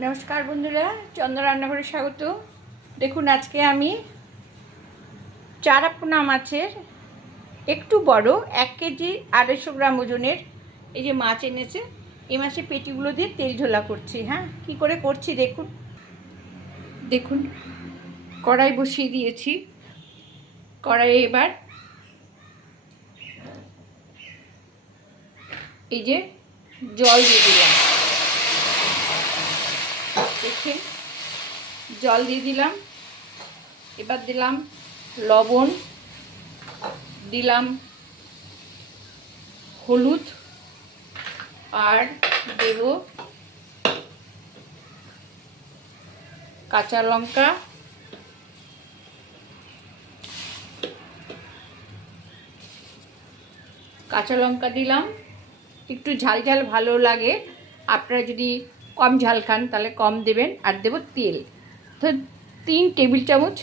নমস্কার বন্ধুরা, চন্দ্র রান্নাঘরে স্বাগত। দেখুন, আজকে আমি চারাপোনা মাছের একটু বড় 1 কেজি 250 গ্রাম ওজনের এই যে মাছ এনেছে, এই মাছের পেটিগুলো দিয়ে তেল ঝোলা করছি। হ্যাঁ, কি করে করছি দেখুন। দেখুন, কড়াই বসিয়ে দিয়েছি। কড়াইয়ে এবার এই যে জল দিয়ে দিলাম। দেখেন, জল দিয়ে দিলাম। এবার দিলাম লবণ, দিলাম হলুদ, আর দেব কাঁচা লঙ্কা, দিলাম। একটু ঝাল ঝাল ভালো লাগে, আপনারা যদি কম ঝাল খান তাহলে কম দেবেন। আর দেব তেল, তো 3 টেবিল চামচ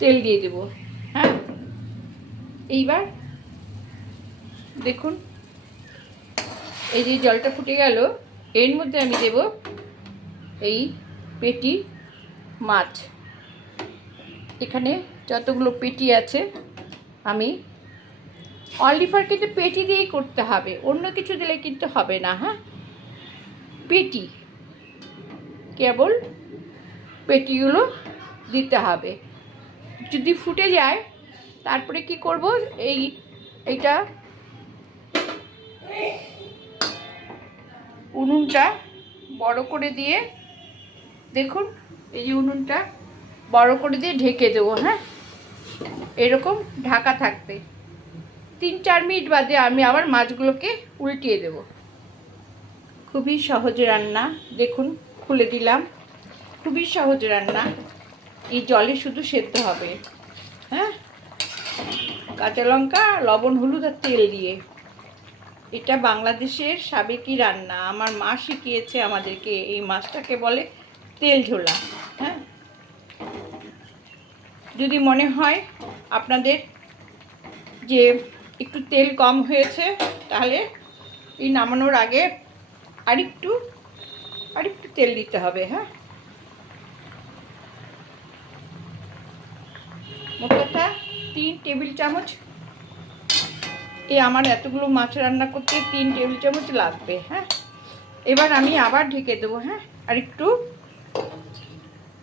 তেল দিয়ে দেব। হ্যাঁ, এইবার দেখুন, এই যে জলটা ফুটে গেল, এর মধ্যে আমি দেব এই পেটি মাছ। এখানে যতগুলো পেটি আছে, আমি অলিভার কিন্তু পেটি দিয়েই করতে হবে, অন্য কিছু দিলে কিন্তু হবে না। হ্যাঁ, পেটি, কেবল পেটিগুলো দিতে হবে। যদি ফুটে যায় তারপরে কি করব, এইটা উনুনটা বড় করে দিয়ে, দেখুন এই যে উনুনটা বড় করে দিয়ে ঢেকে দেবো। হ্যাঁ, এরকম ঢাকা থাকবে। 3-4 মিনিট বাদে আমি আবার মাছগুলোকে উল্টিয়ে দেব। খুবই সহজ রান্না, দেখুন খুলে দিলাম। খুবই সহজ রান্না, এই জলে শুধু সেদ্ধ হবে। হ্যাঁ, কাঁচা লঙ্কা, লবণ, হলুদ আর তেল দিয়ে। এটা বাংলাদেশের সাবেকি রান্না, আমার মা শিখিয়েছে আমাদেরকে। এই মাছটাকে বলে তেল ঝোলা। হ্যাঁ, যদি মনে হয় আপনাদের যে একটু তেল কম হয়েছে, তাহলে এই নামানোর আগে আরেকটু তেল দিতে হবে। হ্যাঁ, মোট কথা 3 টেবিল চামচ। আমার এতগুলো মাছ রান্না করতে 3 টেবিল চামচ লাগবে। হ্যাঁ, এবার আমি আবার ঢেকে দেবো। হ্যাঁ,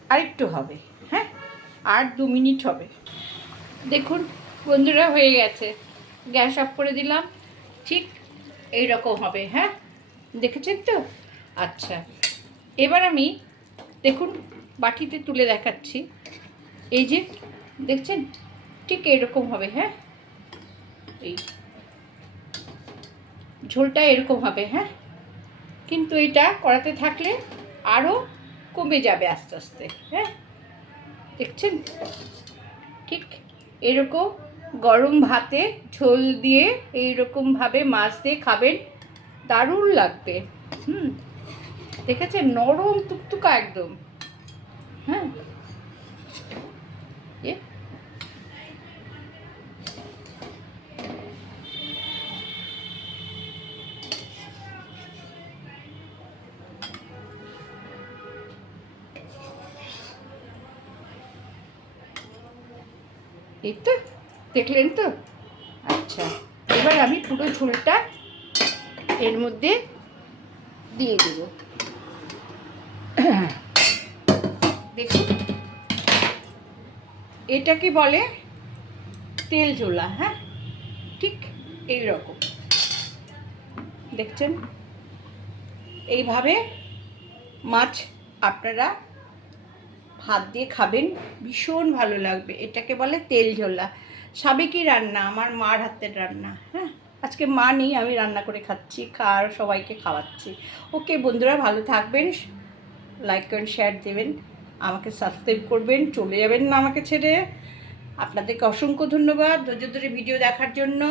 আরেকটু হবে। হ্যাঁ, আর 2 মিনিট হবে। দেখুন বন্ধুরা, হয়ে গেছে। গ্যাস অফ করে দিলাম। ঠিক এই রকম হবে। হ্যাঁ, দেখেছেন তো? আচ্ছা, এবার আমি দেখুন বাটিতে তুলে দেখাচ্ছি। এই যে দেখছেন, ঠিক এরকম হবে। হ্যাঁ, এই ঝোলটা এরকম হবে। হ্যাঁ, কিন্তু এটা কড়াতে থাকলে আরও কমে যাবে আস্তে আস্তে। হ্যাঁ, দেখছেন, ঠিক এরকম গরম ভাতে ঝোল দিয়ে এইরকমভাবে মাছ দিয়ে খাবেন, দারুণ লাগবে। দেখেছেন, নরম তুকতুকা একদম। হ্যাঁ, এই তো দেখলেন তো। আচ্ছা, এবার আমি পুরো ঝোলটা এর মধ্যে দিয়ে দেব। দেখুন, এটাকে বলে তেল ঝোলা। হ্যাঁ, ঠিক এই রকম দেখছেন। এইভাবে মাছ আপনারা ভাত দিয়ে খাবেন, ভীষণ ভালো লাগবে। এটাকে বলে তেল ঝোলা, সাবেকি রান্না, আমার মার হাতের রান্না। হ্যাঁ, আজকে মা নেই, আমি রান্না করে খাচ্ছি, আর সবাইকে খাওয়াচ্ছি। ওকে বন্ধুরা, ভালো থাকবেন, লাইক করেন, শেয়ার দেবেন, আমাকে সাবস্ক্রাইব করবেন, চলে যাবেন না আমাকে ছেড়ে। আপনাদেরকে অসংখ্য ধন্যবাদ ধৈর্য ধরে ভিডিও দেখার জন্য।